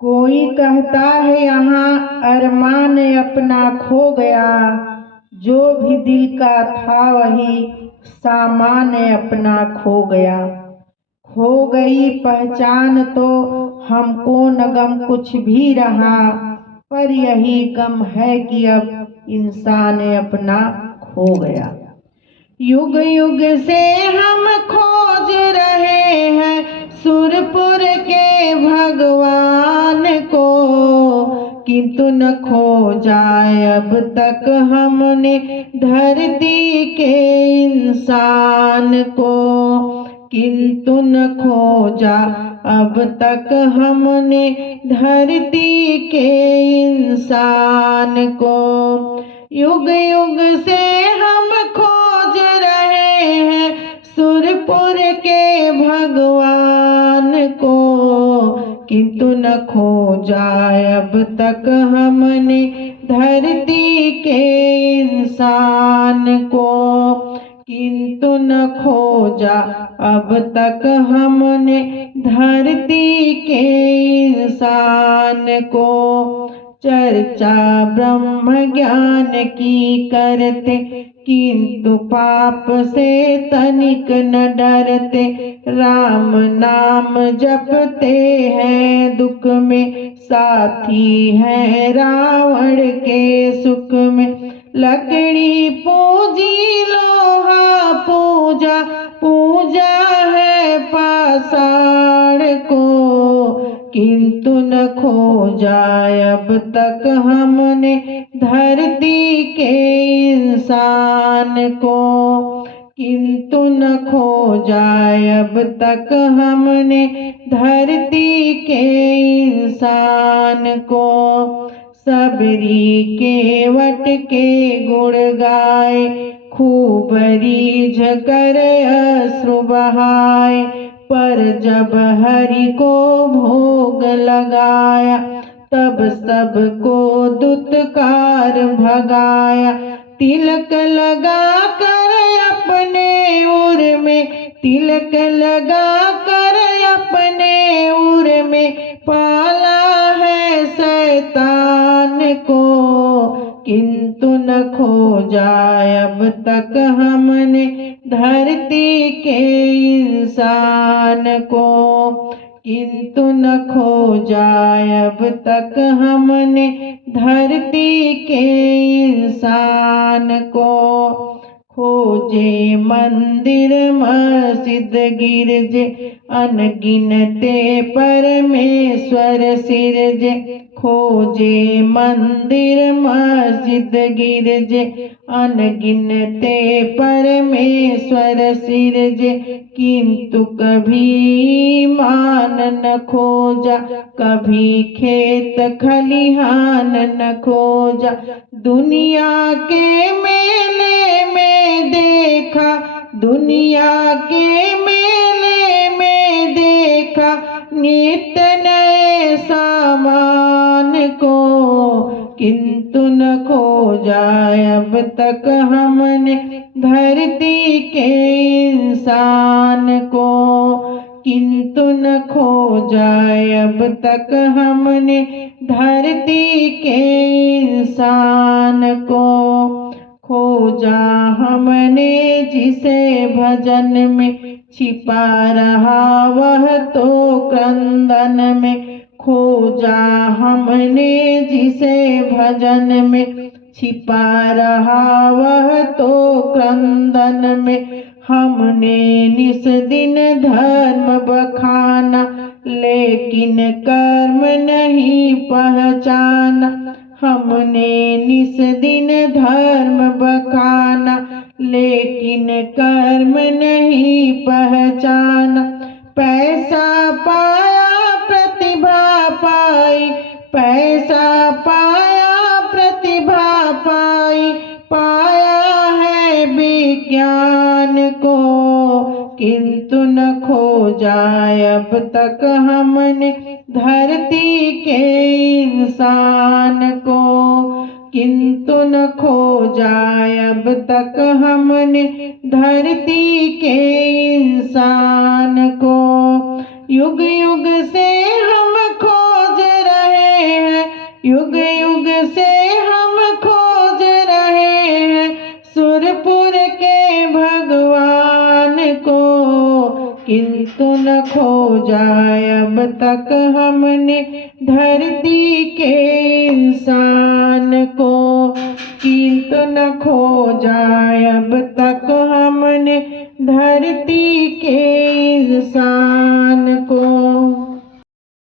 कोई कहता है यहाँ अरमान अपना खो गया, जो भी दिल का था वही सामान अपना खो गया। खो गई पहचान तो हमको न गम कुछ भी रहा, पर यही गम है कि अब इंसान अपना खो गया। युग युग से हम खोज रहे हैं सुरपुर के भगवान को, किंतु न खोजा अब तक हमने धरती के इंसान को, किंतु न खोजा अब तक हमने धरती के इंसान को। युग युग से हम खोज रहे हैं सुरपुर के भगवान को, किंतु न खोजा अब तक हमने धरती के इंसान को, किंतु न खोजा अब तक हमने धरती के इंसान को। चर्चा ब्रह्म ज्ञान की करते, किंतु पाप से तनिक न डरते। राम नाम जपते हैं दुख में, साथी है रावण के सुख में। लकड़ी पूजी लोहा पूजा, पूजा है पाषाण को, किंतु न खोजा अब तक हमने धरती के इंसान को, किंतु न खोजा अब तक हमने धरती के इंसान को। सबरी के वट के गुण गाए, खूब रीझ कर अश्रु बहाए। पर जब हरि को भोग लगाया, तब सबको दुत्कार भगाया। तिलक लगा कर अपने उर में, तिलक लगा कर अपने उर में, पाला है शैतान को, किंतु न खोजा अब तक हमने धरती के इंसान को, किंतु न खोजा अब तक हमने धरती के इंसान को। खोजे मंदिर मस्जिद गिरजे, अनगिनते परमेश्वर सिरजे। खोजे मंदिर मस्जिद गिरजे, अनगिनते परमेश्वर सिरजे। किंतु कभी मान न खोजा, कभी खेत खलिहान न खोजा। दुनिया के मेले में देखा, दुनिया के मेले में देखा, नित्य नए सामान को, किंतु न खोजा अब तक हमने धरती के इंसान को, किंतु न खोजा अब तक हमने धरती के इंसान को। खोजा हमने जिसे भजन में, छिपा रहा वह तो क्रंदन में। खोजा हमने जिसे भजन में, छिपा रहा वह तो क्रंदन में। हमने निस दिन धर्म बखाना, लेकिन कर्म नहीं पहचाना। हमने निस दिन धर्म बखाना, लेकिन कर्म नहीं पहचाना। पैसा पाया प्रतिभा पाई, पैसा पाया प्रतिभा पाई। पाया है विज्ञान को, किंतु न खोजा अब तक हमने धरती के इंसान को, किंतु न खोजा अब तक हमने धरती के इंसान को। युग युग से हम खोज युग युग से हम खोज रहे हैं सुरपुर के भगवान को, किंतु न खोजा अब तक हमने धरती के इंसान को, किंतु न खोजा अब तक हमने धरती